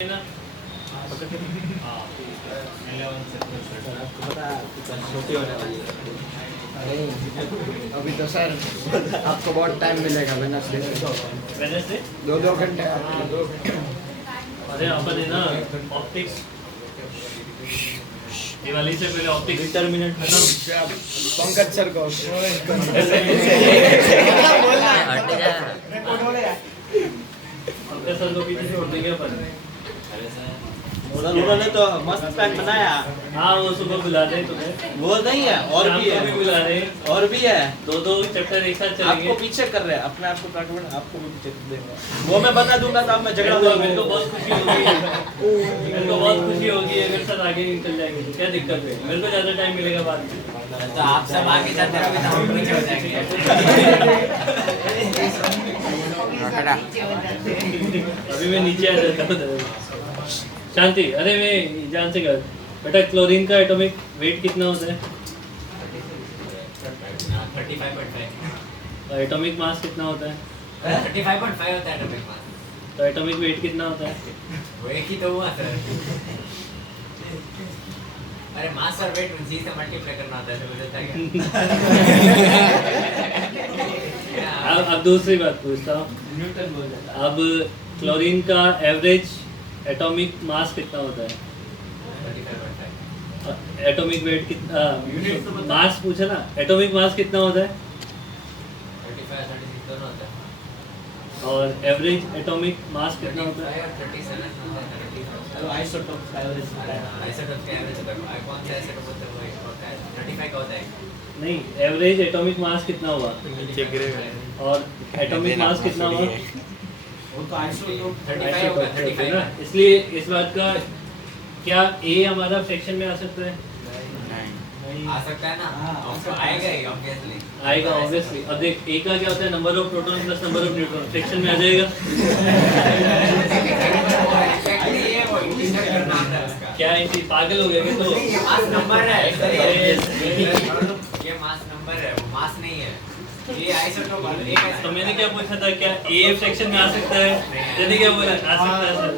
ना आपको पता छोटी होने वाली है। नहीं अभी तो सर आपको बहुत टाइम मिलेगा वेडनेसडे 2 घंटे। अरे अपन है ना ऑप्टिक्स दिवाली से पहले ऑप्टिक्स इंटरमिनेंट खत्म। पंकज सर को पंकज सर को पीछे छोड़ देंगे अपन। उन्होंने तो मस्त प्लान बनाया। हाँ वो सुबह बुला रहे हैं तुम्हें। वो नहीं है और भी है, बुला रहे हैं। और भी है। दो चैप्टर एक साथ चलेंगे। आपको पीछे कर रहे हैं, अपने आप को प्राइवेट आपको भी पीछे कर देंगे। वो मैं बता दूंगा तो आप मैं झगड़ा मेरे को बहुत खुशी होगी। मेरे को बहुत खुशी होगी अगर सर आगे निकल जाएंगे तो क्या दिक्कत है। मेरे को ज्यादा टाइम मिलेगा बाद में। तो आप सब आगे जाते रहोगे तो हम पीछे हो जाएंगे। अभी मैं नीचे आ जाता हूँ। शांति, अरे मैं जान से कर बेटा, क्लोरीन का एटॉमिक वेट कितना होता है? 35.5 और एटॉमिक मास कितना होता है? 35.5 होता है एटॉमिक मास। तो एटॉमिक वेट कितना होता है? वो एक ही तो हुआ सर। अरे मास और वेट जी से मल्टीप्लाई करना होता है, समझ आता है अब दूसरी बात पूछता हूँ। न्यूटन बोल जाता अब क्लोरीन का एवरेज एटॉमिक मास कितना होता है? 35.5 एटॉमिक वेट कितना? यूनिट तो बता। मास पूछा ना, एटॉमिक मास कितना होता है? 35 36 दोनों होता है। और एवरेज एटॉमिक मास कितना होता है? 35 और 37 होता है। 37 आइसोटोप का एवरेज आइसोटोप का एवरेज होता है। कौन सा आइसोटोप होता है? वो होता है 35 का होता है। नहीं, एवरेज एटॉमिक मास कितना हुआ? और एटॉमिक मास कितना हुआ? वो तो आइसोटोप 35 होगा, 35 ना, इसलिए इस बात का क्या ए हमारा फ्रैक्शन में आ सकता है? आ सकता है ना। आपको आएगा ही ऑब्वियसली। आएगा ऑब्वियसली। अब देख ए का क्या होता है? Number of proton plus number of neutron, fraction में आ जाएगा। एक्चुअली ये वो इंडिकेट करना आता है उसका। क्या इनकी पागल हो गया कि तो ये मास नंबर है। ये मास नंबर है, वो मास नहीं है। ये आइसोटोप एक है। तो मैंने क्या पूछा था, क्या ए फ्रैक्शन में आ सकता है? मैंने क्या बोला? आ सकता है सर।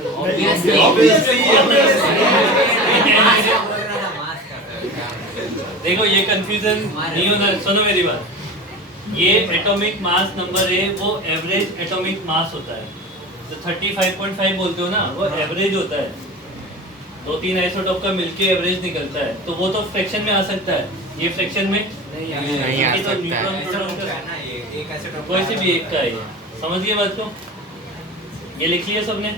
देखो ये कंफ्यूजन नहीं होना। सुनो मेरी बात। ये एटॉमिक मास नंबर है, वो एवरेज एटॉमिक मास होता है। जो 35.5 बोलते हो ना, वो एवरेज होता है। 2-3 आइसोटोप का मिलके एवरेज निकलता है, तो वो तो फ्रैक्शन में आ सकता है। ये फ्रैक्शन में नहीं आ सकता है। न्यूट्रॉन प्रोटॉन का ना, ये एक आइसोटोप कोई से भी एक का है। समझ गए बात को? ये लिख लिया सबने?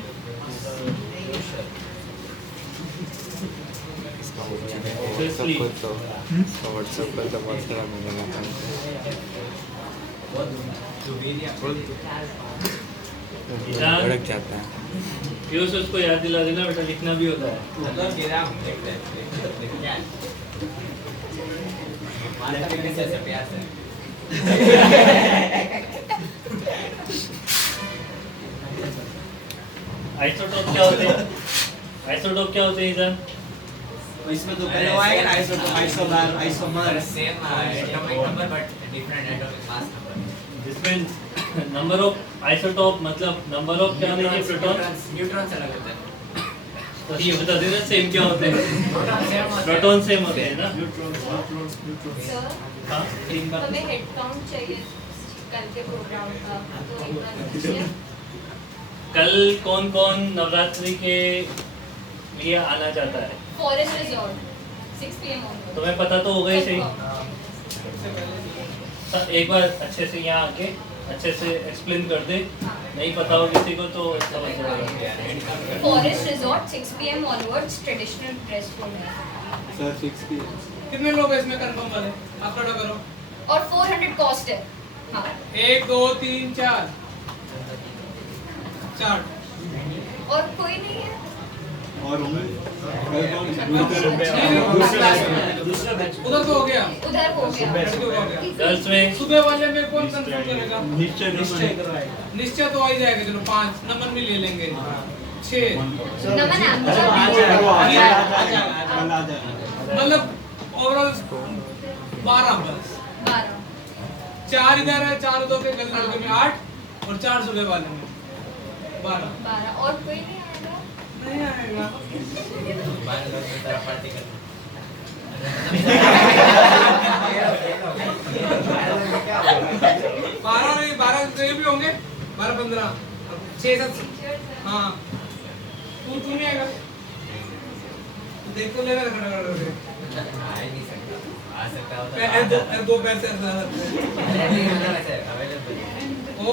भड़क जाता है। पीयूष उसको याद दिला देना बेटा, लिखना भी होता है। मतलब गिरा हूं क्या मारता भी कैसे ऐसे प्यार से। आइसोटोप क्या होते हैं? आइसोटोप क्या होते हैं इधर? इसमें तो पहले वो आएगा ना isotope, isobar, isomer. Same atomic number but different atomic mass number. जिसमें नंबर ऑफ आइसोटोप मतलब नंबर ऑफ क्या होते हैं? प्रोटॉन। न्यूट्रॉन्स अलग होते हैं। तो ये बता देना सेम क्या होते हैं? प्रोटॉन सेम होते हैं। प्रोटॉन सेम होते हैं ना? सर, हाँ। हमें हेड काउंट चाहिए कल के प्रोग्राम का, तो एक बार पूछिए। कल कौन कौन नवरात्रि के लिए आना चाहता है? Forest resort 6 PM onward. तुम्हें पता तो होगा ही सही। तो एक बार अच्छे से यहाँ आके अच्छे से एक्सप्लेन कर दे। नहीं पता हो किसी को तो समझ जाएगा। Forest resort 6 PM onwards traditional dress code है। सर 6 PM कितने लोग हैं इसमें कंफर्म वाले? आप खड़ा करो। और 400 कॉस्ट है। हाँ 1 2 3 4 4। और कोई नहीं है। और दूसरा बैच उधर तो हो गया। उधर हो गया। लड़कियों का हो गया। गर्ल्स में सुबह वाले में कौन कंफर्म करेगा? निश्चय करवाएगा। निश्चय तो आ ही जाएगा। चलो 5 नंबर भी ले लेंगे। 6 नमन आ जाएगा। मतलब ओवरऑल 12 बस। 12। 4 इधर है, 4 उधर के लड़के में 8 और 4 सुबह वाले में 12। 12 और कोई नहीं आएगा। नहीं ना। बाहर लोग की तरह पार्टी करना। 12 नहीं, 12 तो ये भी होंगे, 12 15 6 7। हाँ तू नहीं आएगा, तू देख तो ले मेरा खड़ा करके। आ ही नहीं सकता, आ सकता होता दो पैर से ऐसा अरे नहीं मतलब ऐसे अवेलेबल है। ओ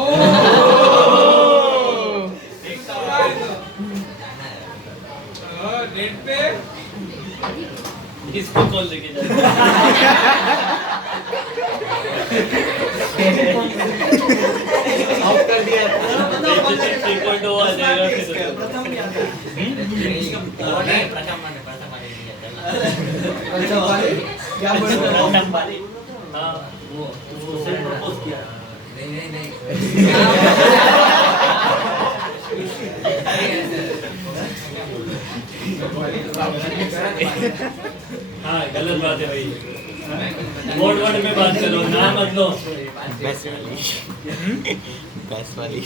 डेट पे इसको कॉल लेके जाए। आउट कर दिया। 3.0 आ जाएगा फिर। प्रथम नहीं आता। वो नहीं प्रथम वाले नहीं चलना। अच्छा वाले क्या बोल रहे हो? हाँ वो उसने प्रपोज किया। नहीं हाँ गलत बात है भाई। वर्ड में बात करो, नाम मत लो। बस वाली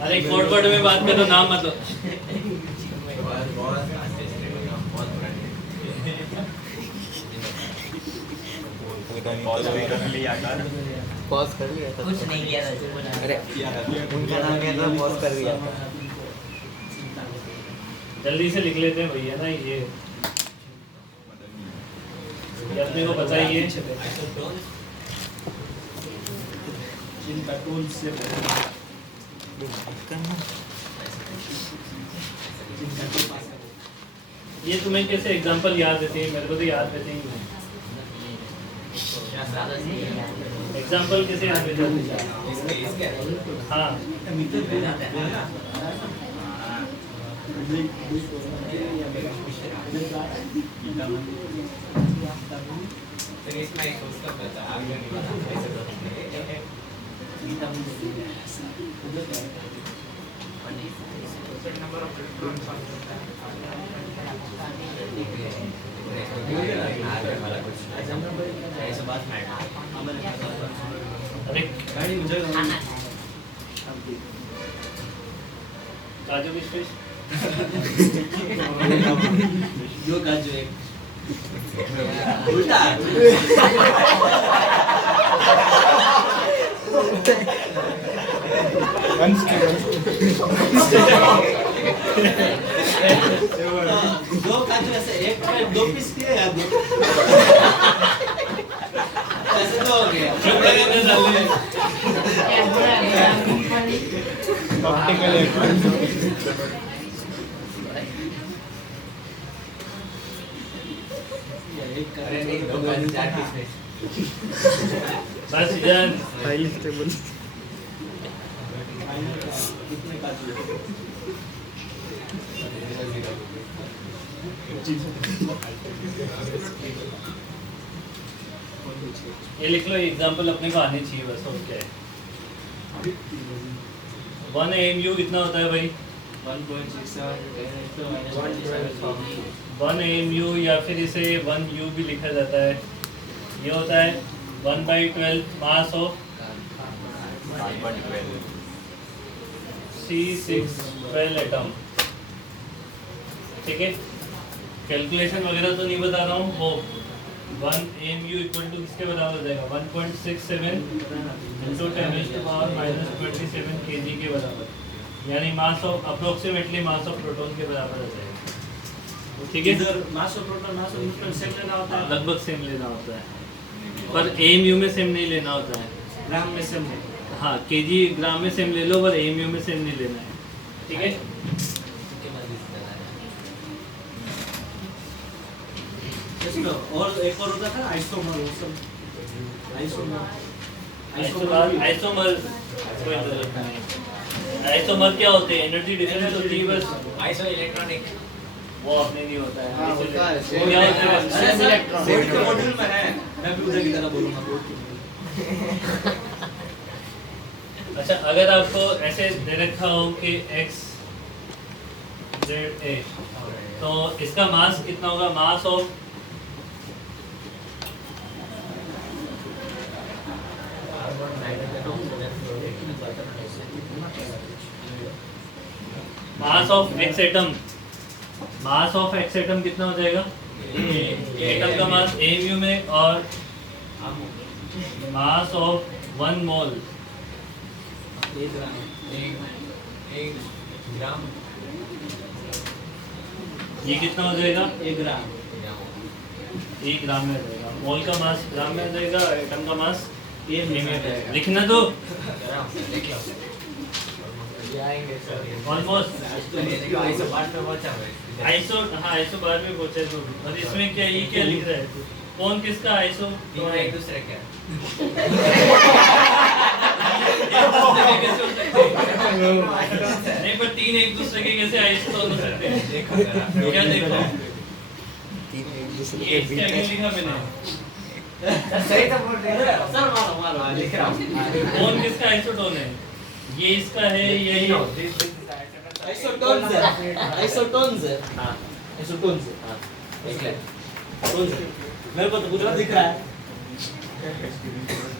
अरे वर्ड में बात करो, नाम मत लो। पॉज कर लिया था। कुछ नहीं किया था। अरे उनका नाम लिया था, पॉज कर दिया था। जल्दी से लिख लेते हैं भैया ना ये अपने को पता ही है। इनका टूल से ये तुम्हें कैसे एग्जांपल याद रहते हैं? मेरे को तो याद रहते ही नहीं। एग्जांपल कैसे याद रहते हैं? हाँ इसमें एक उसका पता आगे नहीं पता ऐसे तो नंबर ऑफ इलेक्ट्रॉन्स ऐसे बात है। अरे गाड़ी हो जाएगा। काजू किशमिश जो काजू एक उल्टा दो काजू ऐसे एक दो पीस किए या दो ऐसे तो हो गया। अरे नहीं दो काजू 4 पीस में बस जान फाइल टेबल कितने काजू ये लिख लो, एग्जांपल अपने को आने चाहिए बस। और क्या है 1 AMU कितना होता है भाई? 1 AMU या फिर इसे 1U भी लिखा जाता है। ये होता है 1/12 मास ऑफ C612 एटम। ठीक है, कैलकुलेशन वगैरह तो नहीं बता रहा हूँ। वो 1 AMU इक्वल टू किसके बराबर हो जाएगा? 1.67 इंटू 10⁻⁻27 kg के बराबर, यानी mass of approximately mass of proton के बराबर हो जाएगा। ठीक है, इधर mass of proton mass of neutron same लेना होता है, लगभग सेम लेना होता है, पर AMU में सेम नहीं लेना होता है। ग्राम में सेम है। हाँ kg ग्राम में सेम ले लो, पर AMU में सेम नहीं लेना है। ठीक है, इसमें और एक और होता था आइसोमर, वो सब आइसोमर आइसोमर कोई जरूरत नहीं। आइसोमर क्या होते हैं? एनर्जी डिफरेंस होती है बस, आइसो इलेक्ट्रॉनिक वो अपने नहीं होता है। हाँ, होता है। वो क्या होता है? Same electron. बोर्ड के मॉड्यूल में है, मैं भी उधर की तरह बोलूंगा बोर्ड की। अच्छा, अगर आपको ऐसे दे रखा हो कि x z a, तो इसका मास कितना होगा? Mass of x atom mass of x atom कितना हो जाएगा? एटम का मास ए म्यू में और मास ऑफ 1 मोल एक ग्राम ये कितना हो जाएगा? 1 ग्राम 1 ग्राम में हो जाएगा। मोल का मास ग्राम में हो जाएगा, एटम का मास ये ए में हो में जाएगा। लिखना तो ग्राम देख लो ऑलमोस्ट आइसो बार पे पहुंचा है आइसो, हाँ आइसो बार में पहुंचे तो। और इसमें क्या ये क्या लिख रहा है तू? कौन किसका आइसो? तीनों एक दूसरे के नहीं पर 3 एक दूसरे के कैसे आइसो हो सकते हैं? देखो जरा क्या देखो? तीनों एक दूसरे ये के इसका बीच आगे लिखा मैंने। सही तो बोल रहे हो सर मारो लिख रहा हूं कौन किसका आइसोटोन है? ये इसका है, यही आइसोटोन्स आइसोटोन्स हां आइसोटोन्स देख ले टोन्स मेरे को तो पूरा दिख रहा है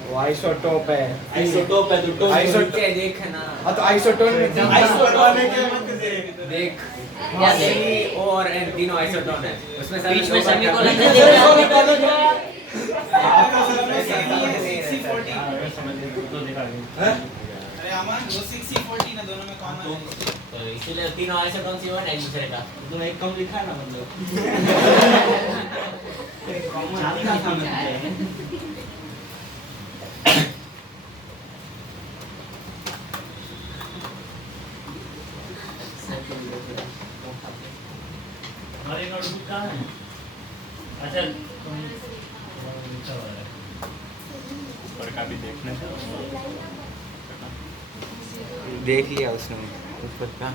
वो आइसोटोप है। आइसोटोप है तो टोन आइसोटोप के देख ना हाँ तो आइसोटोन में आइसोटोन है क्या मत देख या सी और एन तीनों आइसोटोन है उसमें बीच में सेमीकोलन नहीं नहीं अरे अमन वो 6C14 है दोनों में कॉमन है। तो इसीलिए तीनों आइसोटोन सी वन एक दूसरे का तो एक कम लिखा है ना मतलब कॉमन का समझ है हमारी नोटबुक कहाँ है? अच्छा तुम ऊपर का भी देखना था। देख लिया उसने ऊपर का,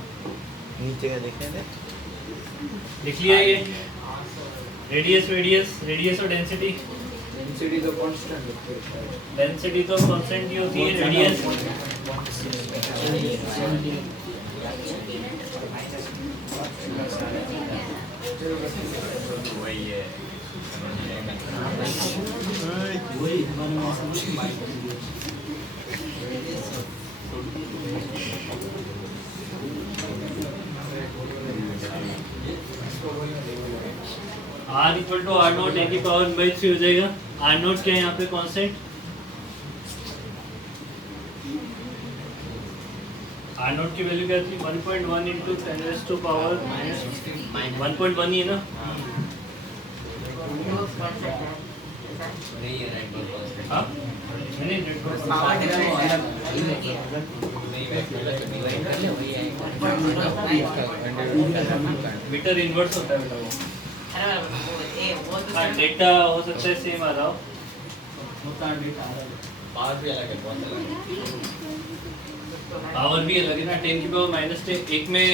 नीचे का देखने दे। लिख लिया ये रेडियस रेडियस रेडियस और डेंसिटी। डेंसिटी तो कांस्टेंट होती है। डेंसिटी तो कांस्टेंट ही होती है, रेडियस वही है वही हमारे में समझ में आई R equal to R naught A की पावर 1/3 हो जाएगा। आर नॉट क्या है यहाँ पे कांस्टेंट? आर नॉट की वैल्यू क्या थी? 1.1 इंटू 10 टू पावर 1.1 ही है ना? नहीं है राइट बोल हाँ नहीं मीटर इनवर्स होता है बेटा वो। हाँ डेटा हो सकता है सेम आ रहा हो। पावर भी अलग है बहुत अलग पावर भी अलग है ना। 10 की पावर -10 एक में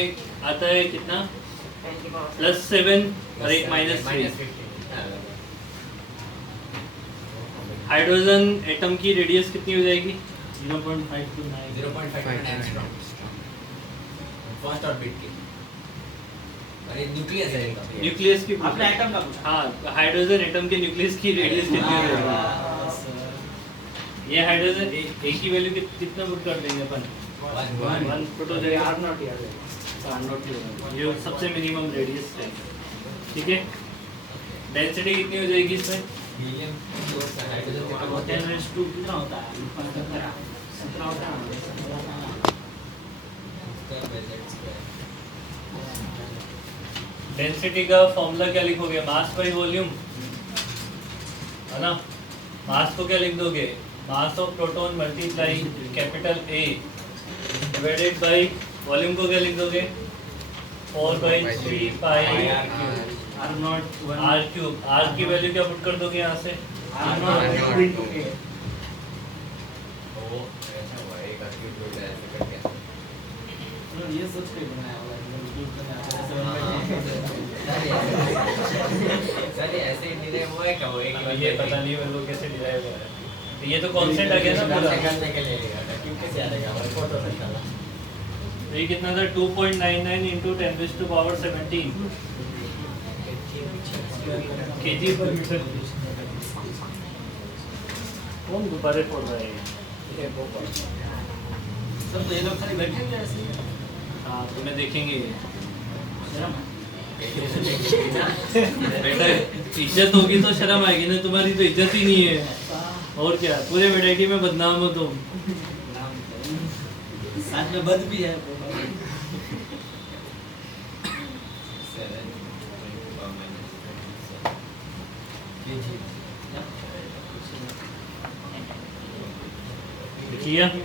आता है कितना? +7 और एक -3। हाइड्रोजन एटम की रेडियस कितनी हो जाएगी? 0.5 to 9 0.5 एंगस्ट्रॉम फर्स्ट ऑर्बिट की और ये न्यूक्लियस है इनका न्यूक्लियस की अपने एटम का पूछा हाँ हाइड्रोजन एटम के न्यूक्लियस की रेडियस कितनी हो जाएगी? ये हाइड्रोजन एक की वैल्यू कितना पुट कर देंगे अपन? 1 पुट हो जाएगा। आर नॉट याद है। ये सबसे मिनिमम रेडियस है। ठीक है। डेंसिटी कितनी हो जाएगी इसमें? हीलियम हाइड्रोजन कितना होता है 10⁻² कितना होता है 17 होता है डेंसिटी का फॉर्मूला क्या लिखोगे? मास बाई वॉल्यूम है ना। मास को क्या लिख दोगे? Mass of proton multiply capital A divided by volume को क्या लिख दोगे? 4/3 पाई r क्यूब। r की वैल्यू क्या पुट कर दोगे यहाँ से? ओ ऐसा हुआ एक आर्क्यूट हो जाए ऐसे करके ये सोच के बनाया हुआ सर ये ऐसे ही डिराइव हुआ है क्या वो एक ये पता नहीं मेरे को कैसे डिराइव हुआ है। तो ये तो कांस्टेंट आ गया ना पूरा। करने के लिए क्यों कैसे आ जाएगा और फोटो निकाला तो ये कितना था? 2.99 इंटू 10 टू पावर 17 kg पर मीटर। कौन गुब्बारे फोड़ रहा है? सब तो ये लोग खाली बैठे हैं ऐसे ही हाँ तुम्हें देखेंगे। बेटा इज्जत होगी तो शर्म आएगी ना, तुम्हारी तो इज्जत ही नहीं है। और क्या, पूरे वैरायटी में बदनाम हो तुम। साथ में बद भी है। किया 2.9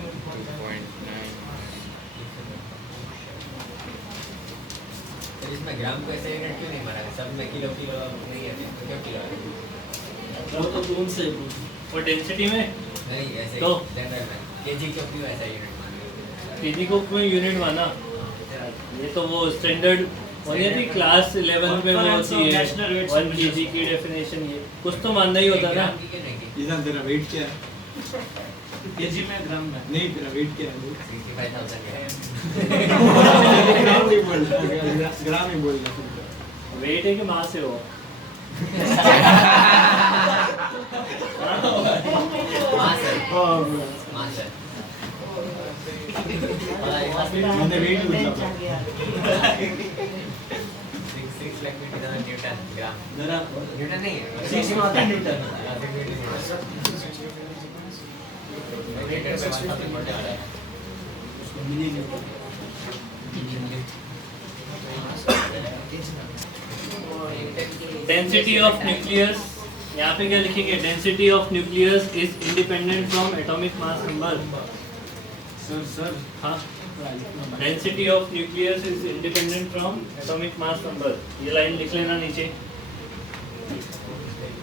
तो इसमें ग्राम को ऐसे यूनिट क्यों नहीं मारा है? सब में किलो किलो नहीं है तो क्यों किलो है? वो तो दून से और डेंसिटी में नहीं ऐसे तो? जनरल में केजी क्यों ऐसा यूनिट मारा? केजी को में यूनिट माना, ये तो वो स्टैंडर्ड होनी थी क्लास 11 में, वो होती है 1 केजी की डेफिनेशन। ये कुछ तो मानना ही होता ना। ग्राम की क्यों नहीं की? इधर तेरा वेट क्या है? केजी में ग्राम में नहीं, तेरा वेट क्या है? 65,000 है। ग्राम ही बोल रहा, ग्राम ही बोल रहा। वेट है कि मास है वो? मास है हाँ, मास है। मैंने वेट पूछा। 6 लाख न्यूटन ग्राम। जरा न्यूटन नहीं है। 6 में आता है newton. Milli newton. Density of nucleus, यहाँ पे क्या लिखेंगे? Density of nucleus is independent from atomic mass number. Sir हाँ, density of nucleus is independent from atomic mass number. ये लाइन लिख लेना नीचे।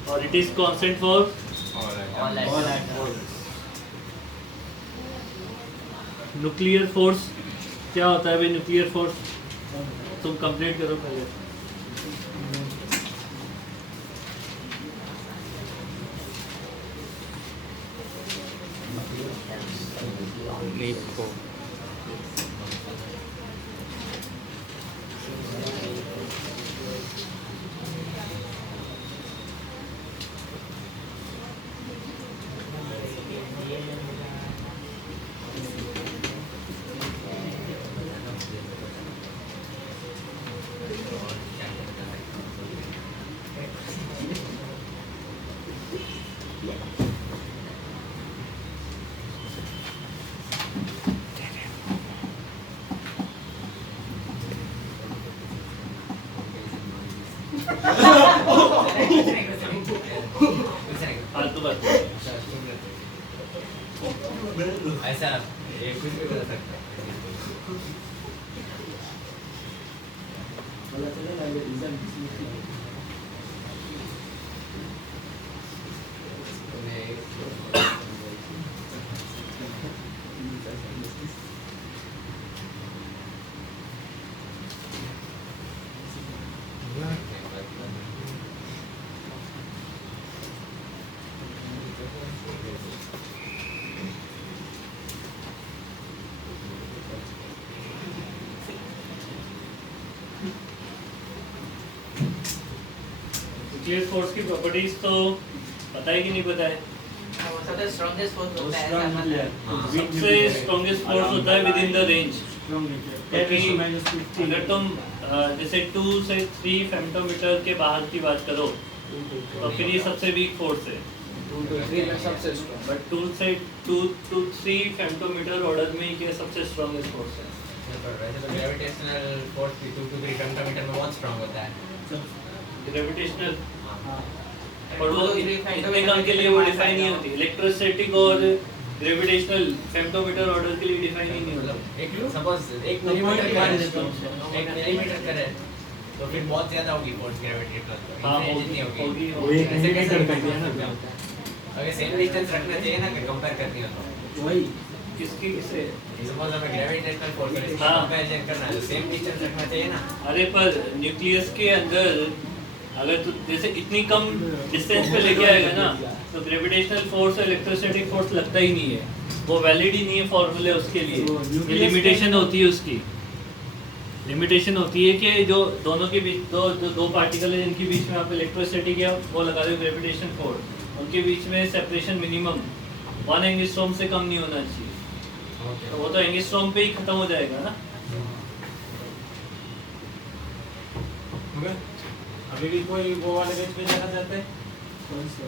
और it is constant for nuclear force. क्या होता है भाई न्यूक्लियर फोर्स? तुम कंप्लीट करो पहले। नीको फालतू बात। ऐसा ये कुछ भी बता सकता है। पता चलेगा ये रीजन किसमें है। न्यूक्लियर फोर्स की प्रॉपर्टीज तो पता है कि नहीं पता है? सबसे स्ट्रॉन्गेस्ट फोर्स होता है, strong ऐसा मतलब है। सबसे स्ट्रॉन्गेस्ट फोर्स होता है with in the range. Strong nuclear क्योंकि अगर तुम जैसे 2 से 3 फेम्टोमीटर के बाहर की बात करो तो फिर ये सबसे वीक फोर्स है। 2 to 3 में सबसे strong। बट 2 से 2 to 3 फेम्टोमीटर ऑर्डर में ये सबसे स्ट्रॉन्गेस्ट फोर्स है। वैसे तो ग्रेविटेशनल फोर्स भी 2 to 3 फेम्टोमीटर में बहुत स्ट्रांग होता है। ग्रेविटेशनल हाँ और वो इतने कम के लिए वो डिफाइन नहीं होती। इलेक्ट्रोस्टैटिक और ग्रेविटेशनल फेम्टोमीटर ऑर्डर के लिए डिफाइन ही नहीं होता। एक सपोज 1 मिलीमीटर का 1 मिलीमीटर का है तो फिर बहुत ज्यादा होगी फोर्स ग्रेविटेशनल। हाँ जितनी होगी वो एक ऐसे कैसे मिलीमीटर का डिफाइन दिया ना। अगर सेम डिस्टेंस रखना चाहिए ना कि कंपेयर करनी हो तो वही किसकी किसे? सपोज हमें ग्रेविटेशनल फोर्स और इसका हाँ। कंपैरिजन करना है तो सेम डिस्टेंस रखना चाहिए ना। अरे पर न्यूक्लियस के अंदर अगर तू जैसे इतनी कम डिस्टेंस पे लेके आएगा ना तो ग्रेविटेशनल फोर्स और इलेक्ट्रोस्टैटिक फोर्स लगता ही नहीं है। वो वैलिड ही नहीं है फॉर्मूले उसके तो लिए। nucleus लिमिटेशन होती है उसकी। लिमिटेशन होती है कि जो दोनों के बीच दो पार्टिकल है जिनके बीच में आप इलेक्ट्रोस्टैटिक या वो लगा रहे हो ग्रेविटेशन फोर्स, उनके बीच में सेपरेशन मिनिमम 1 एंगस्ट्रॉम से कम नहीं होना चाहिए। तो वो तो एंगस्ट्रॉम पे ही खत्म हो जाएगा ना। गए? अभी भी कोई वो वाले बेच पे जाना चाहते हैं? कौन सा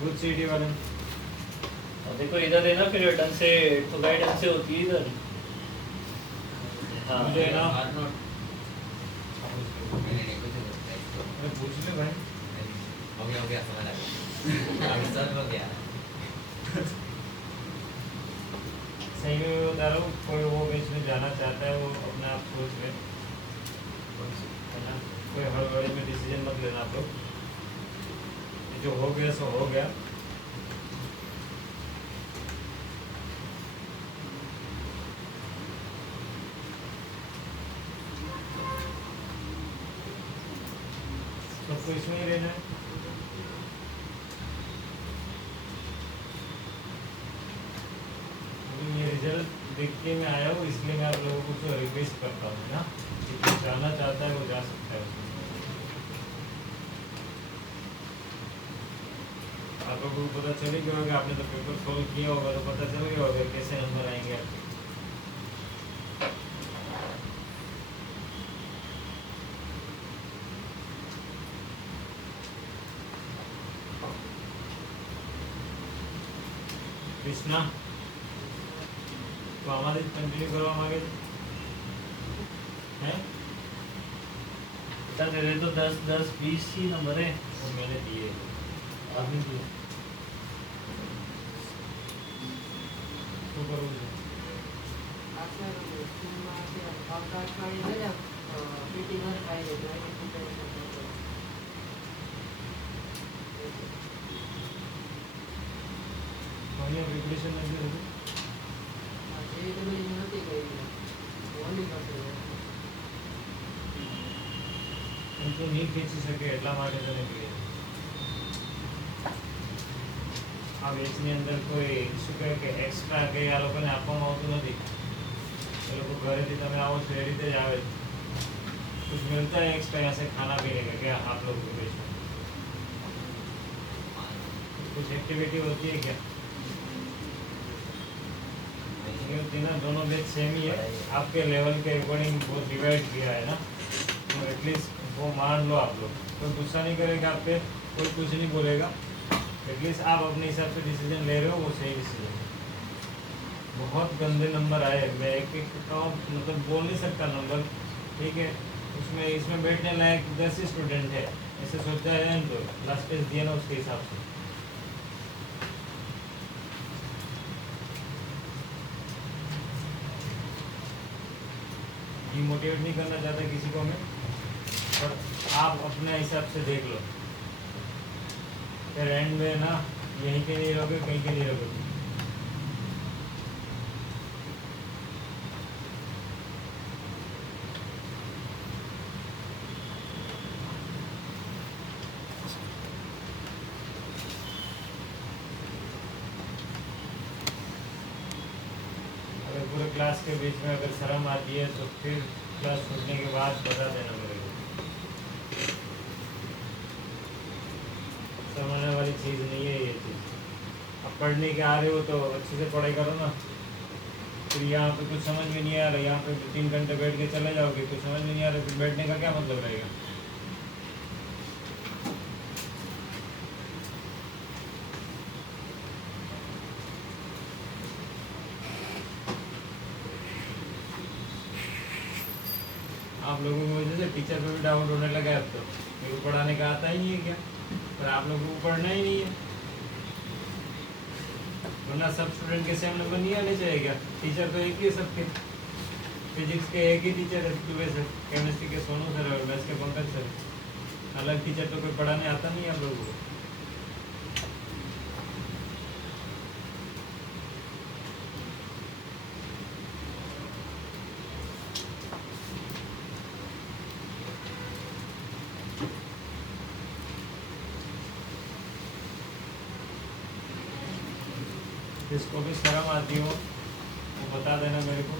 गुड सिटी वाले? और देखो इधर है ना, फिर ढंग से ठुकाई ढंग से होती है इधर। हाँ मुझे ना Are not. नहीं कुछ नहीं। मैं पूछ ले भाई। हो गया समझ आ गया। अब सब हो गया। सही में मैं बता रहा हूँ, कोई वो बेचने जाना चाहता है वो अपने आप सोच ले, है ना? कोई हड़बड़ी में डिसीजन मत लेना आप लोग। जो हो गया सो हो गया। सबको इसमें ही रहना है। अभी ये रिजल्ट देख के मैं आया हूँ, इसलिए मैं आप लोगों को तो रिक्वेस्ट करता हूँ ना, जो जाना चाहता है वो जा सकता है उसमें। आप लोगों को पता चल गया होगा, आपने तो पेपर सॉल्व किया होगा तो पता चल गया होगा कैसे नंबर आएंगे आपके। कृष्णा तो हमारे कंटिन्यू करो, हम आगे हैं। सर तेरे तो 10 10 20 ही नंबर है। वो मैंने दिए, आपने दिए। तो करो बढ़िया प्रिपरेशन लगी है। उनको नहीं खींची सके એટલા માટે તને કહીએ। આ બેચની અંદર કોઈ શું કહે કે એક્સ્ટ્રા કંઈ આ લોકોને આપવામાં આવતું નથી। એ લોકો ઘરેથી તમે આવો છો એ રીતે જ આવે। कुछ मिलता है एक्स्ट्रा यहाँ से खाना पीने का क्या आप लोग को बेच में? कुछ एक्टिविटी होती है क्या? नहीं होती ना, दोनों बेच सेम ही है, आपके लेवल के अकॉर्डिंग वो डिवाइड किया है ना, तो एटलीस्ट वो मान लो आप लोग। कोई गुस्सा नहीं करेगा आप पे, कोई कुछ नहीं बोलेगा, एटलीस्ट आप अपने हिसाब से डिसीजन ले रहे हो, वो सही डिसीजन है। बहुत गंदे नंबर आए, मैं एक का मतलब बोल नहीं सकता नंबर, ठीक है। उसमें इसमें बैठने लायक 10 ही स्टूडेंट है, ऐसे सोचा है तो लास्ट टेस्ट दिया ना उसके हिसाब से। डिमोटिवेट नहीं करना चाहता किसी को मैं, पर आप अपने हिसाब से देख लो, फिर एंड में ना यहीं के नहीं रहोगे, कहीं के नहीं रहोगे। अगर पूरे क्लास के बीच में अगर शर्म आती है तो फिर क्लास छूटने के बाद बता देना मेरे को। समझने वाली चीज़ नहीं है ये चीज़। अब पढ़ने के आ रहे हो तो अच्छे से पढ़ाई करो ना, फिर यहाँ पे कुछ समझ में नहीं आ रहा, यहाँ पे 3 घंटे बैठ के चले जाओगे, कुछ समझ में नहीं आ रहा, फिर बैठने का क्या मतलब रहेगा? आप लोगों की वजह से टीचर पे भी डाउट होने लगा है अब तो, मेरे को पढ़ाने का आता ही नहीं है क्या, पर आप लोगों को पढ़ना ही नहीं है, वरना सब स्टूडेंट के सेम नंबर नहीं आने चाहिए क्या? टीचर तो एक ही है सबके, फिजिक्स के एक ही टीचर है सुबह सर, केमिस्ट्री के सोनू सर और मैथ्स के पंकज सर, अलग टीचर तो कोई पढ़ाने आता नहीं है आप लोगों को। जिसको भी शर्म आती हो वो बता देना मेरे को,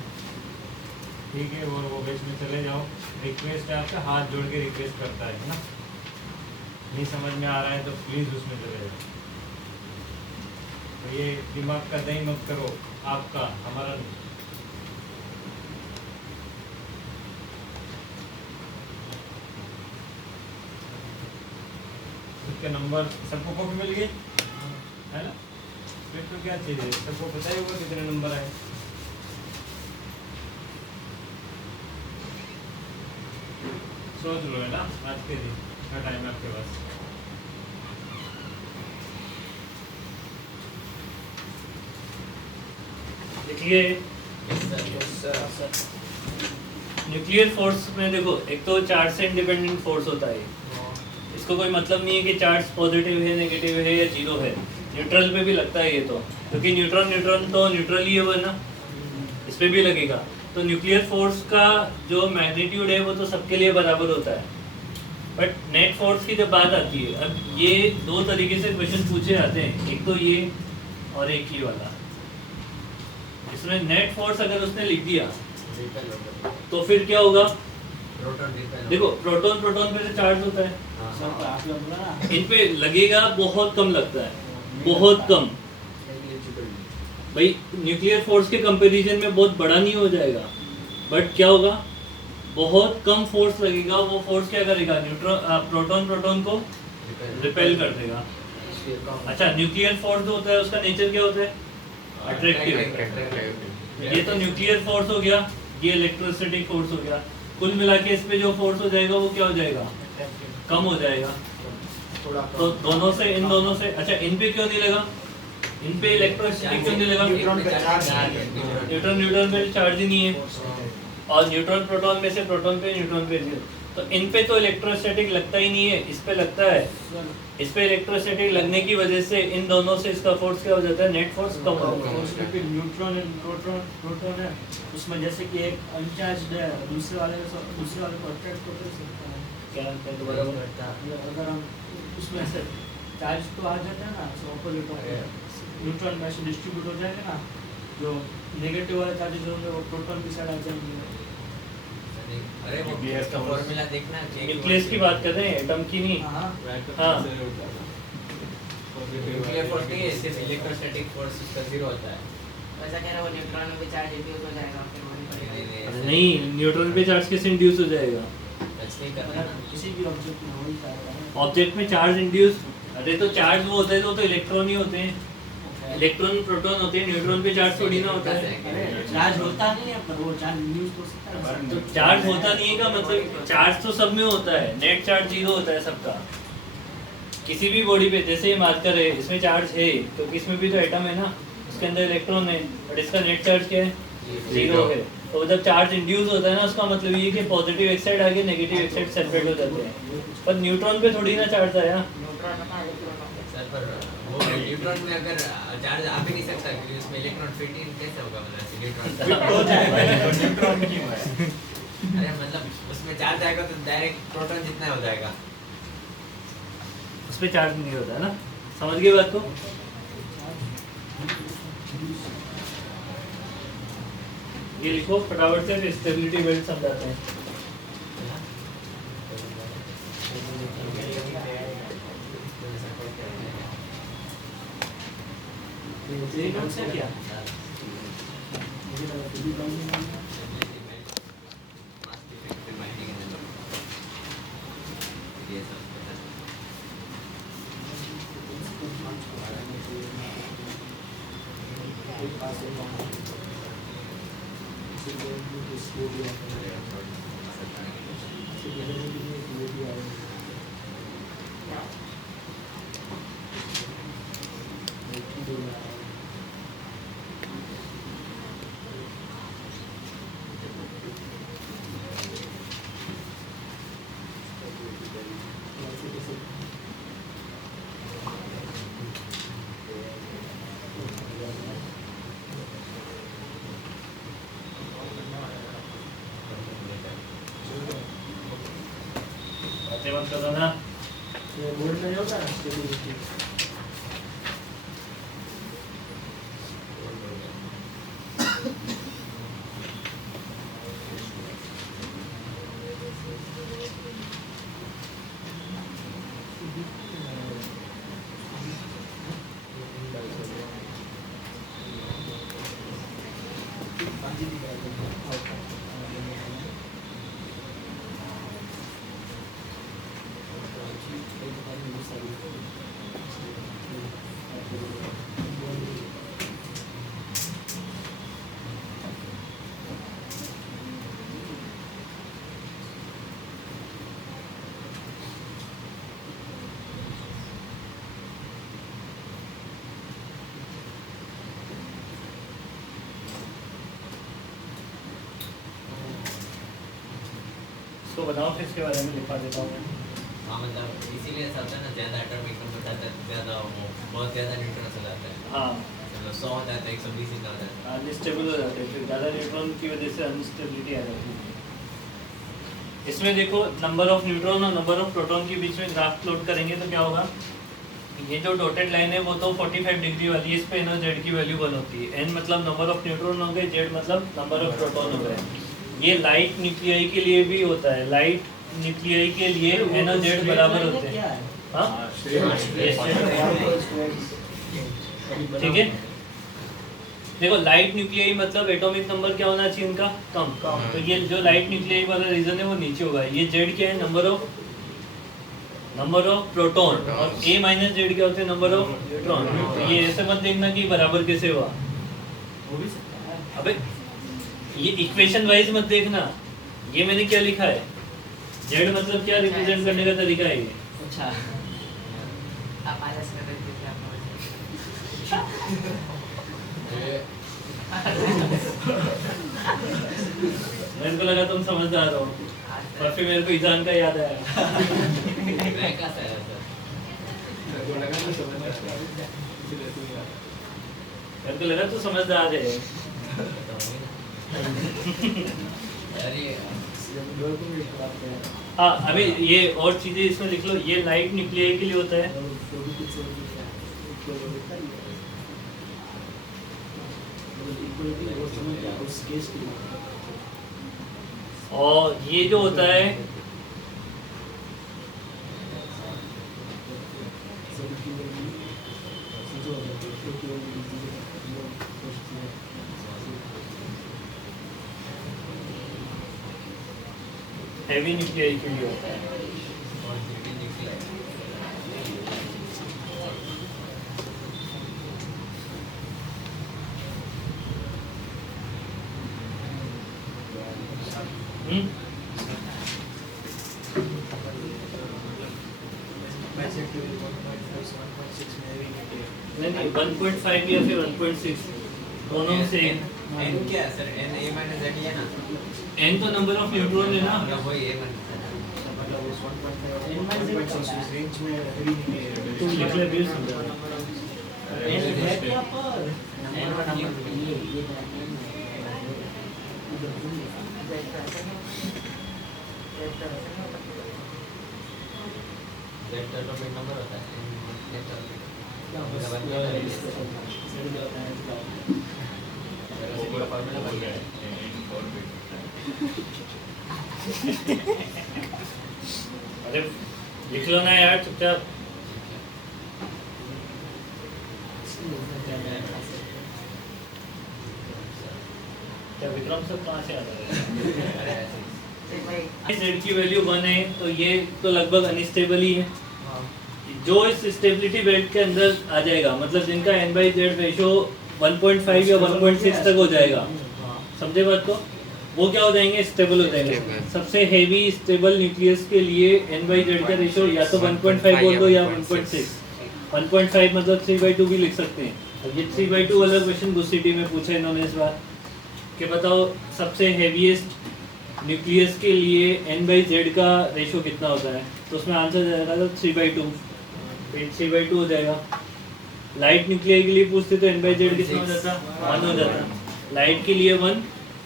ठीक है। और वो बेच में चले जाओ, रिक्वेस्ट है आपका, हाथ जोड़ के रिक्वेस्ट करता है ना, नहीं समझ में आ रहा है तो प्लीज़ उसमें चले जाओ। तो ये दिमाग का दही मत करो, आपका हमारा नहीं। उसके नंबर सबको कॉपी मिल गई है ना। फिर तो क्या चीज़ है, सबको पता ही होगा कितने नंबर आए। सोच लो है ना, आज के दिन का टाइम है आपके पास। देखिए न्यूक्लियर फोर्स में देखो, एक तो चार्ज से इंडिपेंडेंट फोर्स होता है। इसको कोई मतलब नहीं है कि चार्ज पॉजिटिव है, नेगेटिव है या जीरो है। न्यूट्रल पे भी लगता है ये तो, क्योंकि न्यूट्रॉन तो न्यूट्रल ही है वो ना, इस पे भी लगेगा। तो न्यूक्लियर फोर्स का जो मैग्नीट्यूड है वो तो सबके लिए बराबर होता है। बट नेट फोर्स की जब बात आती है, अब ये दो तरीके से क्वेश्चन पूछे जाते हैं, एक तो ये और एक ये वाला। इसमें नेट फोर्स अगर उसने लिख दिया तो फिर क्या होगा, देखो प्रोटॉन पे तो चार्ज होता है, इन पे लगेगा बहुत कम लगता है, बहुत कम। भाई न्यूक्लियर फोर्स के कंपैरिजन में बहुत बड़ा नहीं हो जाएगा, बट क्या होगा, बहुत कम फोर्स लगेगा। वो फोर्स क्या करेगा, प्रोटॉन को रिपेल कर देगा। अच्छा, न्यूक्लियर फोर्स जो होता है उसका नेचर क्या होता है, अट्रैक्टिव। ये तो न्यूक्लियर फोर्स हो गया, ये इलेक्ट्रोस्टैटिक फोर्स हो गया। कुल मिला के इस पे जो फोर्स हो जाएगा वो क्या हो जाएगा, कम हो जाएगा। तो दोनों से, इन दोनों से, अच्छा इन पे क्यों नहीं लगा, इन पे इलेक्ट्रोस्टैटिक क्यों नहीं लगा, न्यूट्रॉन पे चार्ज ही नहीं है, और न्यूट्रॉन प्रोटॉन में से प्रोटॉन पे न्यूट्रॉन पे जीरो। तो इन पे तो इलेक्ट्रोस्टैटिक लगता ही नहीं है, इस पे लगता है। इस पे इलेक्ट्रोस्टैटिक लगने की वजह से इन दोनों से इसका फोर्स क्या हो जाता है, नेट फोर्स कम हो जाता है। न्यूट्रॉन प्रोटॉन है, उसमें जैसे कि एक अनचार्ज्ड है, दूसरे वाले को अट्रैक्ट कर सकता है। क्या दोबारा बोलो। अगर हम उसमें से चार्ज तो आ जाता है ना, तो ऑपोजिट न्यूट्रॉन में से डिस्ट्रीब्यूट हो जाएगा ना, जो नेगेटिव वाले चार्जेस होंगे वो प्रोटॉन की साइड आ जाएंगे। अरे वो इसका फॉर्मूला देखना, न्यूक्लियस की बात कर रहे हैं, एटम की नहीं। हाँ हाँ, न्यूक्लियर फोर्स नहीं है, सिर्फ इलेक्ट्रोस्टैटिक फोर्स उसका जीरो होता है। वैसा कह रहा वो न्यूट्रॉन में भी चार्ज इंड्यूस हो जाएगा, फिर अरे नहीं, न्यूट्रॉन पे चार्ज कैसे इंड्यूस हो जाएगा, टच नहीं करना ना। किसी भी ऑब्जेक्ट में हो ही जाएगा। ऑब्जेक्ट में चार्ज इंड्यूस, अरे तो चार्ज वो होता है तो इलेक्ट्रॉन ही होते हैं, इलेक्ट्रॉन प्रोटॉन होते हैं, न्यूट्रॉन पे चार्ज थोड़ी ना होता है। चार्ज होता नहीं है, पर वो चार्ज इंड्यूस हो सकता है। तो चार्ज होता नहीं है का मतलब, चार्ज तो सब में होता है, नेट चार्ज जीरो होता है सबका। किसी भी बॉडी पे, जैसे ये मार्कर है, इसमें चार्ज है क्योंकि इसमें भी तो एटम है ना, उसके अंदर इलेक्ट्रॉन है, बट इसका नेट चार्ज क्या है, जीरो है। तो जब चार्ज इंड्यूस होता है ना, उसका मतलब ये कि पॉजिटिव एक साइड आगे, नेगेटिव एक साइड सेपरेट हो जाते हैं। पर न्यूट्रॉन पे थोड़ी ना चार्ज आया। न्यूट्रॉन में इलेक्ट्रॉन सर पर वो न्यूट्रॉन में अगर चार्ज आ भी नहीं सकता, क्योंकि उसमें इलेक्ट्रॉन फिट इन कैसे होगा, मतलब इलेक्ट्रॉन हो जाएगा। न्यूट्रॉन क्यों है? अरे मतलब उसमें चार्ज आएगा तो डायरेक्ट प्रोटॉन जितना हो जाएगा। उस पे चार्ज नहीं होता है ना, समझ गए बात को। ये लिखो फटाफट से, स्टेबिलिटी बेल्ट समझाते हैं। ये कौन सा क्या? मत करो ना, ये बोर्ड में होता है ना स्टेबिलिटी। बनाओ फिर इसके बारे में लिखवा देता हूँ मैं। हाँ मतलब इसीलिए सब है ना ज़्यादा एटॉमिक नंबर जाता है ज़्यादा वो बहुत ज़्यादा न्यूट्रॉन्स हो जाता है हाँ मतलब 100 हो जाता है 120 इतना हो जाता है अनस्टेबल हो जाते हैं, फिर ज़्यादा न्यूट्रॉन की वजह से अनस्टेबिलिटी आ जाती है। इसमें देखो नंबर ऑफ न्यूट्रॉन और नंबर ऑफ प्रोटॉन के बीच में ग्राफ प्लॉट करेंगे तो क्या होगा, ये जो डॉटेड लाइन है वो तो 45 डिग्री वाली है, इस पे एन और जेड की वैल्यू 1 होती है। एन मतलब नंबर ऑफ न्यूट्रॉन हो गए, जेड मतलब नंबर ऑफ प्रोटॉन हो गए। ये लाइट न्यूक्लियाई के लिए भी होता है, लाइट न्यूक्लियाई के लिए एन और जेड बराबर होते हैं। हाँ ठीक है, देखो लाइट न्यूक्लियाई मतलब एटॉमिक नंबर क्या होना चाहिए इनका कम, तो ये जो लाइट न्यूक्लियाई वाला रीजन है वो नीचे होगा। ये जेड क्या है, नंबर ऑफ प्रोटॉन, और ए माइनस जेड क्या होते हैं, नंबर ऑफ न्यूट्रॉन। तो ये ऐसे मत देखना कि बराबर कैसे हुआ, अबे ये इक्वेशन वाइज मत देखना। ये मैंने क्या लिखा है, जेड मतलब क्या रिप्रेजेंट करने का तरीका है ये। अच्छा आप आजा से कर दीजिए मेरे को लगा तुम समझदार हो, और फिर मेरे को ईजान का याद आया। मैं का सर मेरे को लगा तू समझदार है। अरे हाँ अभी ये और चीजें इसमें लिख लो, ये लाइट न्यूक्लियाई के लिए होता है, और ये जो होता है हैवी न्यूक्लियाई के लिए होता है। नहीं 1.5 या फिर 1.6 दोनों से। एन क्या है sir, N A minus Z है ना, एन तो नंबर ऑफ न्यूट्रॉन है ना, या वही ए माइनस तुम लिख ले फिर समझा। जेड का एटॉमिक नंबर होता है अरे लिख लो ना यार चुपचाप। क्या विक्रम सब कहाँ से आ रहा है? जेड की वैल्यू 1 है तो ये तो लगभग अनस्टेबल ही है, जो इस स्टेबिलिटी बेल्ट के अंदर आ जाएगा, मतलब जिनका एन बाई जेड रेशो 1.5 या 1.6 तक हो जाएगा, समझे बात को, वो क्या हो जाएंगे, स्टेबल हो जाएंगे। सबसे हेवी स्टेबल न्यूक्लियस के लिए एन बाई जेड का रेशो या तो 1.5 बोल दो या 1.6। 1.5 मतलब 3/2 भी लिख सकते हैं। अब ये 3/2 वाला क्वेश्चन GUCT में पूछा इन्होंने इस बार कि बताओ सबसे हेवीएस्ट न्यूक्लियस के लिए एन बाई जेड का रेशो कितना होता है, तो उसमें आंसर जाएगा तो 3/2, फिर 3/2 हो जाएगा। लाइट न्यूक्लियर के लिए पूछते तो एन बाई जेड कितना हो जाता, 1 हो जाता। लाइट के लिए 1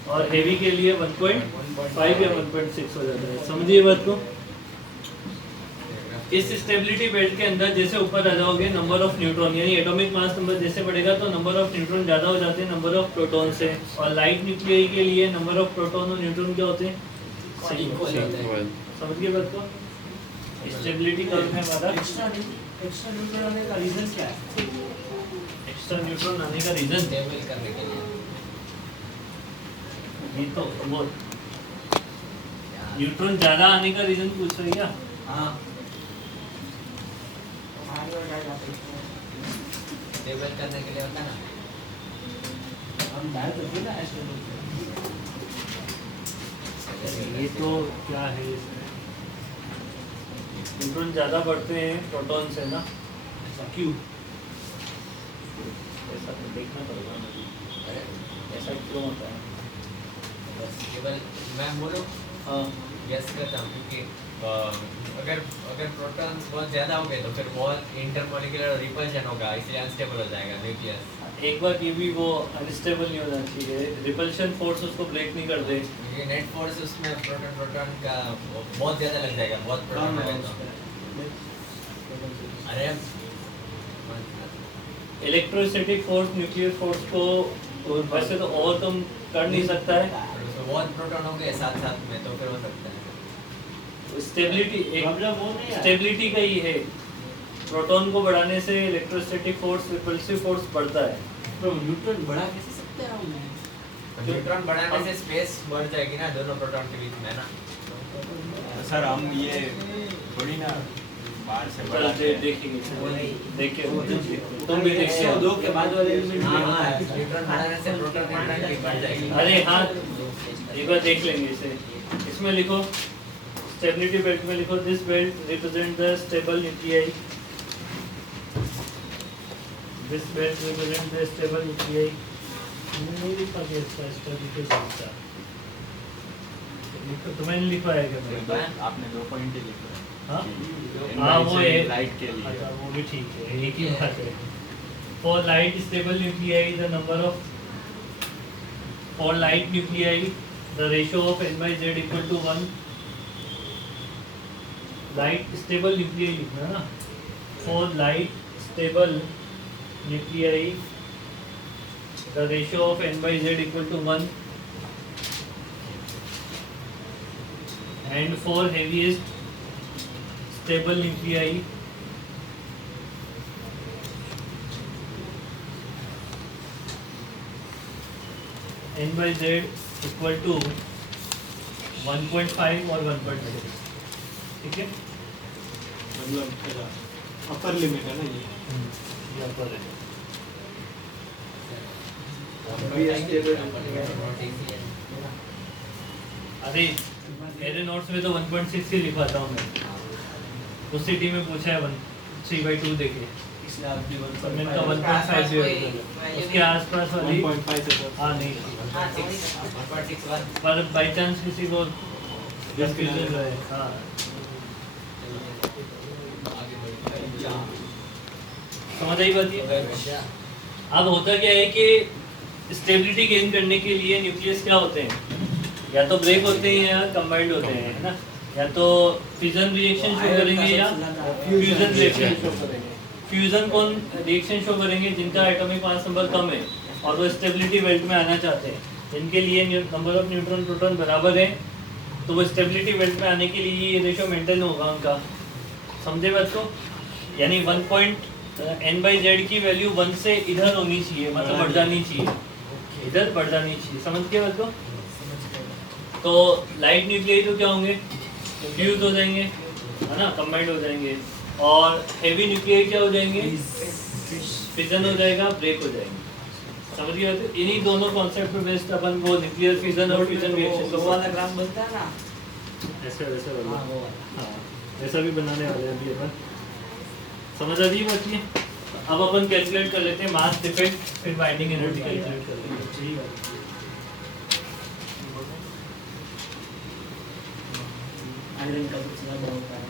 और हेवी के लिए 1.5 या 1.6 हो जाता है। समझिए बात को। इस स्टेबिलिटी बेल्ट के अंदर जैसे ऊपर आ जाओगे नंबर ऑफ न्यूट्रॉन यानी एटॉमिक मास नंबर जैसे बढ़ेगा तो नंबर ऑफ न्यूट्रॉन ज़्यादा हो जाते हैं नंबर ऑफ प्रोटॉन से, और लाइट न्यूक्लियाई के लिए नंबर ऑफ प्रोटॉन और न्यूट्रॉन क्या होते हैं, समझ गए बात को। स्टेबिलिटी कर्व है हमारा। एक्स्ट्रा न्यूट्रॉन आने का रीजन क्या है? एक्स्ट्रा न्यूट्रॉन आने का रीजन टेबल करने के लिए ये तो वो न्यूट्रॉन ज़्यादा आने का रीजन पूछ रही है क्या? हाँ टेबल करने के लिए होता है ना, हम डाल करके ना एस्ट्रोनॉमी ये तो क्या है इसमें, न्यूट्रॉन ज़्यादा बढ़ते हैं प्रोटॉन से ना, क्यों? ऐसा तो देखना पड़ेगा मुझे, अरे ऐसा क्यों होता है। बस केवल मैं बोलूँ हाँ गेस करता हूँ क्योंकि अगर प्रोटॉन्स बहुत ज़्यादा हो गए तो फिर बहुत इंटरमॉलिक्यूलर रिपल्शन होगा, इसलिए अनस्टेबल हो जाएगा न्यूक्लियस। एक बार ये भी वो अनस्टेबल नहीं होना चाहिए, रिपल्शन फोर्स उसको ब्रेक नहीं कर दे। क्योंकि नेट फोर्स उसमें प्रोटॉन का बहुत ज़्यादा लग जाएगा, बहुत प्रोटॉन है तो। अरे इलेक्ट्रोस्टैटिक फोर्स न्यूक्लियर फोर्स को वैसे तो ओवरकम कर नहीं सकता है। उसमें बहुत प्रोटॉन हो गए साथ साथ में तो फिर हो सकता है। स्टेबिलिटी प्रॉब्लम वो नहीं है। स्टेबिलिटी का ही है, प्रोटॉन को बढ़ाने से इलेक्ट्रोस्टैटिक फोर्स रिपल्सिव फोर्स बढ़ता है। तो न्यूट्रॉन बढ़ा कैसे सकते हैं हम? न्यूट्रॉन बढ़ाने से स्पेस बढ़ जाएगी ना दोनों प्रोटॉन के बीच में ना। सर हम ये थोड़ी ना बाहर से चल बढ़ाते हैं। देखेंगे, देखिए तुम भी देखिए। दो के बाद वाले एलिमेंट हाँ में हाँ, होता है। न्यूट्रॉन बढ़ाने से प्रोटॉन की एनर्जी बढ़ जाएगी। अरे हाँ, एक बार देख लेंगे इसे। इसमें लिखो स्टेबिलिटी बेल्ट में लिखो this belt represent the stable nuclei. This belt represent the stable nuclei. नहीं लिखा कि इसका स्टेबिलिटी बेल्ट था। लिखो, तुम्हें नहीं लिखा है क्या? आपने 2 पॉइंट ही लिखा है। हाँ कि हाँ वो है लाइट के लिए। अच्छा वो भी ठीक है, एक ही बात है। For light stable nuclei the number of for light nuclei the ratio of n/z equal to 1। Light stable nuclei लिखना ना। For light stable nuclei the ratio of n/z equal to 1 and for heaviest stable nuclei n/z equal to 1.5 और 1.6। ठीक है, मतलब upper limit है ना ये। ये ऊपर है। अरे मेरे नोट्स में तो 1.6 ही लिखवाता हूँ मैं। उस सिटी में पूछा है 3/2 देखे, इसलिए आप भी पर मैंने कहा 1.5 भी होगा। उसके आसपास वाली 1.5 से हाँ नहीं, हाँ 1.61 पर बाई चांस किसी को कंफ्यूजन रहे। हाँ समझ आई बात ये? अब होता क्या है कि स्टेबिलिटी गेन करने के लिए न्यूक्लियस क्या होते हैं, या तो ब्रेक होते हैं या कंबाइंड होते हैं, है ना। या तो फ्यूजन रिएक्शन शो करेंगे या फ्यूजन रिएक्शन शो करेंगे। फ्यूजन कौन रिएक्शन शो करेंगे? जिनका एटॉमिक मास नंबर कम है और वो स्टेबिलिटी बेल्ट में आना चाहते हैं, जिनके लिए नंबर ऑफ न्यूट्रॉन प्रोटॉन बराबर है, तो वो स्टेबिलिटी बेल्ट में आने के लिए ये रेशियो मेंटेन होगा उनका। समझे बात को? यानी 1.n/z की वैल्यू 1 से इधर होनी चाहिए, मतलब बढ़ जानी चाहिए, इधर बढ़ जानी चाहिए। समझ के बात को? तो लाइट न्यूक्लियाई तो क्या होंगे? फ्यूज हो जाएंगे, है ना, कंबाइंड हो जाएंगे। और हेवी न्यूक्लियाई क्या हो जाएंगे? फिजन हो जाएगा, ब्रेक हो जाएंगे। समझ गए? इन्हीं दोनों कॉन्सेप्ट पे बेस्ड अपन वो न्यूक्लियर फिजन और फ्यूजन रिएक्शन वो वाला ग्राफ बनता है ना, ऐसे वैसे वाला। हाँ वो वाला। हाँ ऐसा भी बनाने वाले हैं अभी अपन। समझ आ रही बात ये? अब अपन कैलकुलेट कर लेते हैं मास डिफेक्ट, फिर बाइंडिंग एनर्जी कैलकुलेट कर लेंगे। आयरन का कुछ ज़्यादा होता है।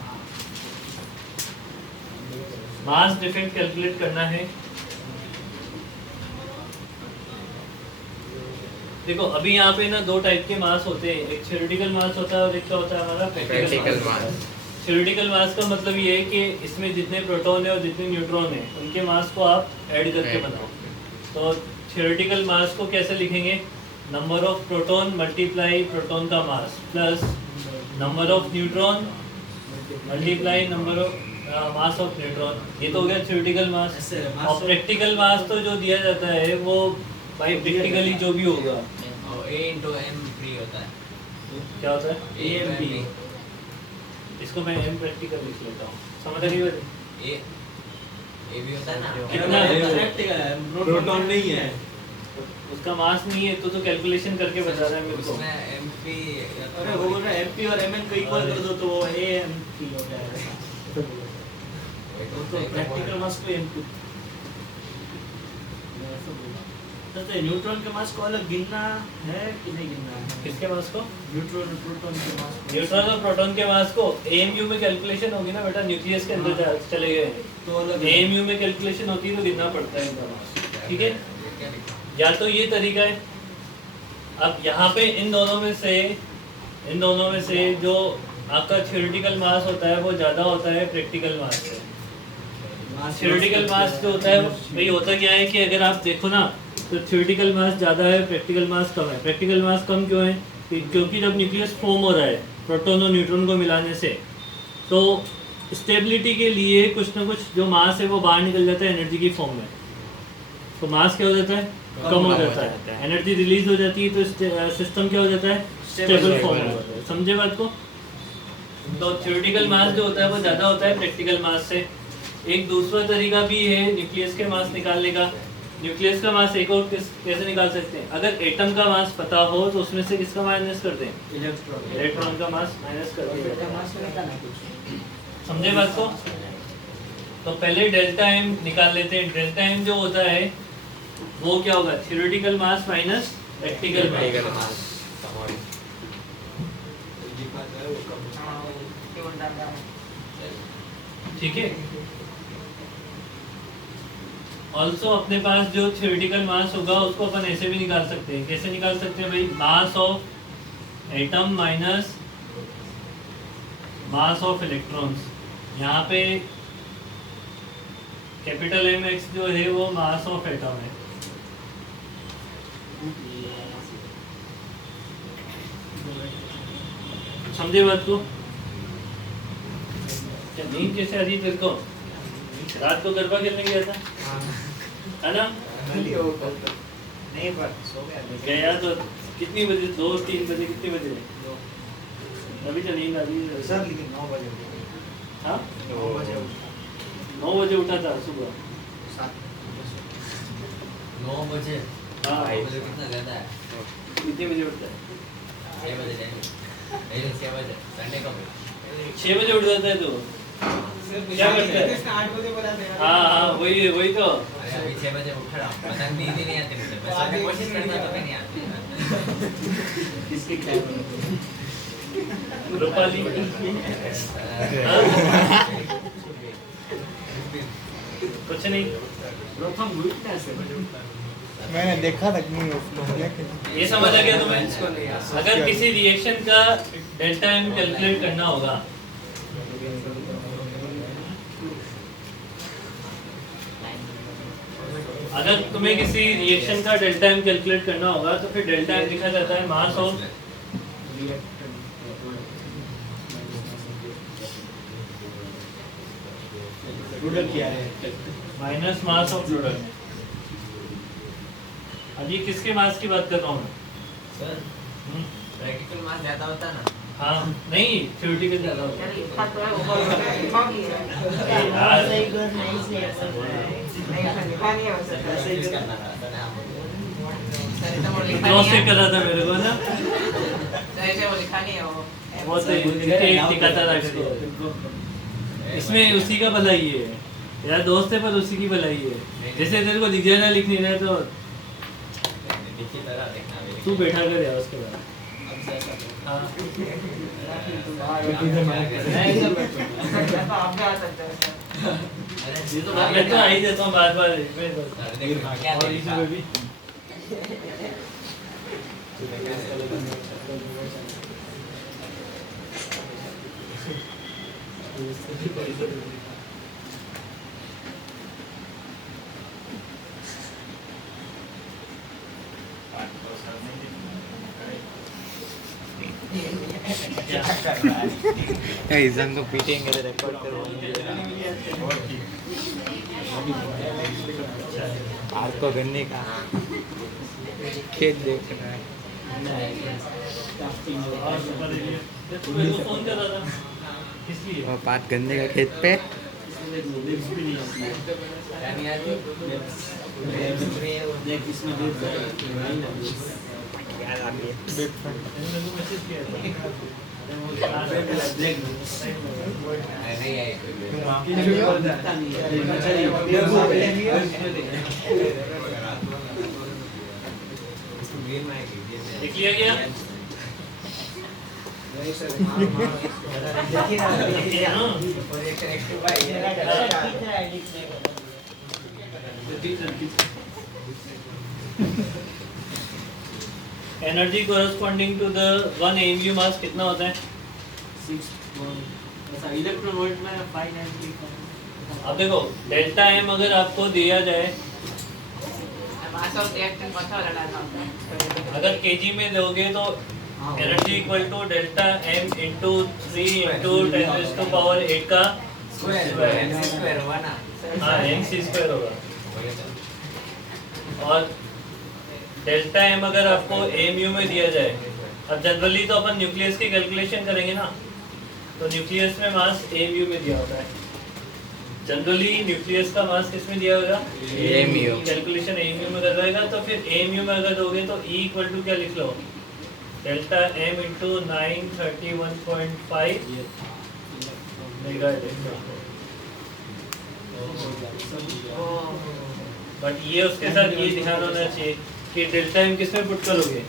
मास डिफेक्ट कैलकुलेट करना है। देखो अभी यहाँ पे ना 2 टाइप के मास होते हैं, एक थ्योरेटिकल मास होता है और एक क्या होता है हमारा प्रैक्टिकल मास। थ्योरेटिकल मास का मतलब ये है कि इसमें जितने प्रोटॉन है और जितने न्यूट्रॉन है उनके मास को आप ऐड करके बनाओ। तो थ्योरेटिकल मास को कैसे लिखेंगे? Number of proton multiply proton का mass plus number of neutron multiply number of mass of neutron. ये तो हो गया थ्योरेटिकल मास। और प्रैक्टिकल मास तो जो दिया जाता है वो भाई प्रैक्टिकली जो भी होगा और A into M फ्री होता है। क्या होता है? A into M भी। इसको मैं एम प्रैक्टिकल लिख लेता हूँ। समझ रही है? A भी होता है ना। कितना प्रैक्टिकल है, प्रोटॉन नहीं है। उसका मास नहीं है तो कैलकुलेशन करके बता रहा है मेरे को। उसमें MP अरे वो बोल रहा है MP और MN को इक्वल कर दो तो वो AM हो जाएगा। तो प्रैक्टिकल मास को MP तो न्यूट्रॉन के मास को अलग गिनना है कि नहीं गिनना है? किसके मास को? न्यूट्रॉन और प्रोटॉन के मास को। न्यूट्रॉन और प्रोटॉन के मास को एएमयू में कैलकुलेशन होगी ना बेटा, न्यूक्लियस के अंदर चले गए तो अलग एएमयू में कैलकुलेशन होती है तो गिनना पड़ता है इनका मास, ठीक है। या तो ये तरीका है, अब यहाँ पे इन दोनों में से जो आपका थ्योरेटिकल मास होता है वो ज़्यादा होता है प्रैक्टिकल मास से। थ्योरेटिकल मास जो होता है भाई होता क्या है कि अगर आप देखो ना तो थ्योरेटिकल मास ज़्यादा है, प्रैक्टिकल मास कम है। प्रैक्टिकल मास कम क्यों है? क्योंकि जब न्यूक्लियस फॉर्म हो रहा है प्रोटॉन और न्यूट्रॉन को मिलाने से, तो स्टेबिलिटी के लिए कुछ ना कुछ जो मास है वो बाहर निकल जाता है एनर्जी की फॉर्म में, तो मास क्या हो जाता है? कम हो जाता है, एनर्जी रिलीज हो जाती है, तो सिस्टम क्या हो जाता है? स्टेबल फॉर्म हो जाता है। समझे बात को? तो थ्योरेटिकल मास जो होता है वो ज़्यादा होता है प्रैक्टिकल मास से। एक दूसरा तरीका भी है न्यूक्लियस के मास निकालने का। न्यूक्लियस का मास एक और कैसे निकाल सकते हैं? अगर एटम का मास पता हो तो उसमें से किसका माइनस करते हैं? इलेक्ट्रॉन का मास माइनस करते हैं। समझे बात को? तो पहले डेल्टा एम निकाल लेते हैं। डेल्टा एम जो होता है वो क्या होगा? थ्योरेटिकल मास माइनस प्रैक्टिकल मास, ठीक है। ऑल्सो अपने पास जो थ्योरेटिकल मास होगा उसको अपन ऐसे भी निकाल सकते हैं। कैसे निकाल सकते हैं भाई? Mass of atom minus mass of electrons. यहाँ पे कैपिटल एम एक्स जो है वो मास ऑफ एटम है, समझे बात को? नींद कैसे आ रही तेरे को? रात को गरबा खेलने गया था है ना? नहीं पर सो गया तो कितनी बजे? 2-3 बजे? कितनी बजे? अभी तो नींद आ रही है सर, लेकिन 9 बजे हाँ 9 बजे 9 बजे उठा था सुबह। 9 बजे हाँ कितना ज्यादा है? कितने बजे उठता है? 6 बजे नहीं 6 बजे संडे को 6 बजे उठ जाता है तो क्या करता है? 8 बजे बोला था। हाँ वही तो। अरे अभी 6 बजे उठ रहा हूँ, पता नींद ही नहीं आती मुझे। मैं सोने की कोशिश करता तो नहीं आती। किसके टाइम रूपाली कुछ नहीं। प्रथम वीकनेस है। मैंने देखा था कि नहीं उसको ये समझ आ गया तुम्हें? अगर किसी रिएक्शन का डेल्टा एम कैलकुलेट करना होगा, अगर तुम्हें किसी रिएक्शन का डेल्टा एम कैलकुलेट करना होगा तो फिर डेल्टा एम लिखा जाता है मास ऑफ प्रोडक्ट क्या है? Minus mass of product. अब ये किसके मास की बात कर रहा हूँ मैं? सर प्रैक्टिकल मास ज्यादा होता है ना? हाँ नहीं, थ्योरेटिकल ज़्यादा होता है। जोश से कर रहा था मेरे को ना, बहुत टिकाता था। इसमें उसी का भलाई है यार, दोस्त है पर उसी की भलाई है। जैसे तेरे को दिख जाए ना लिख नहीं रहा है तो तू बैठा कर यार उसके बाद। हाँ ये तो मैं तो आ ही देता हूँ बार बार। क्या और इसमें भी इजन को पीटेंगे तो रिकॉर्ड करवाएंगे। आर को गन्ने का खेत देखना है। तू मेरे को फोन कर रहा था किस लिए? वो पात गन्ने का खेत पे देख इसमें मैंने को मैसेज किया था। देख नहीं आई ग्रीन में आएगी लिख लिया गया? नहीं सर प्रोजेक्शन एक्टिव भाई energy corresponding to the 1 AMU mass कितना होता है? 6 इलेक्ट्रॉन वोल्ट में 590 अब देखो डेल्टा एम अगर आपको दिया जाए, मास ऑफ रिएक्टेंट पता लगाना होता है अगर केजी में दोगे तो energy equal to delta M into 3 into 10⁸ का स्क्वायर हुआ ना हाँ mc² होगा। और डेल्टा एम अगर आपको AMU में दिया जाए, अब जनरली तो अपन न्यूक्लियस की कैलकुलेशन करेंगे ना, तो न्यूक्लियस में मास AMU में दिया होता है। जनरली न्यूक्लियस का मास किस में दिया होगा? AMU। कैलकुलेशन AMU में करवाएगा, तो फिर AMU में अगर दोगे तो E इक्वल टू क्या लिख लो? Delta M into 931.5 mega but ये उसके साथ ये ध्यान होना चाहिए कि डेल्टा एम किस में पुट करोगे?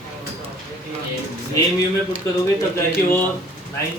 AMU में पुट करोगे तब जाके वो 9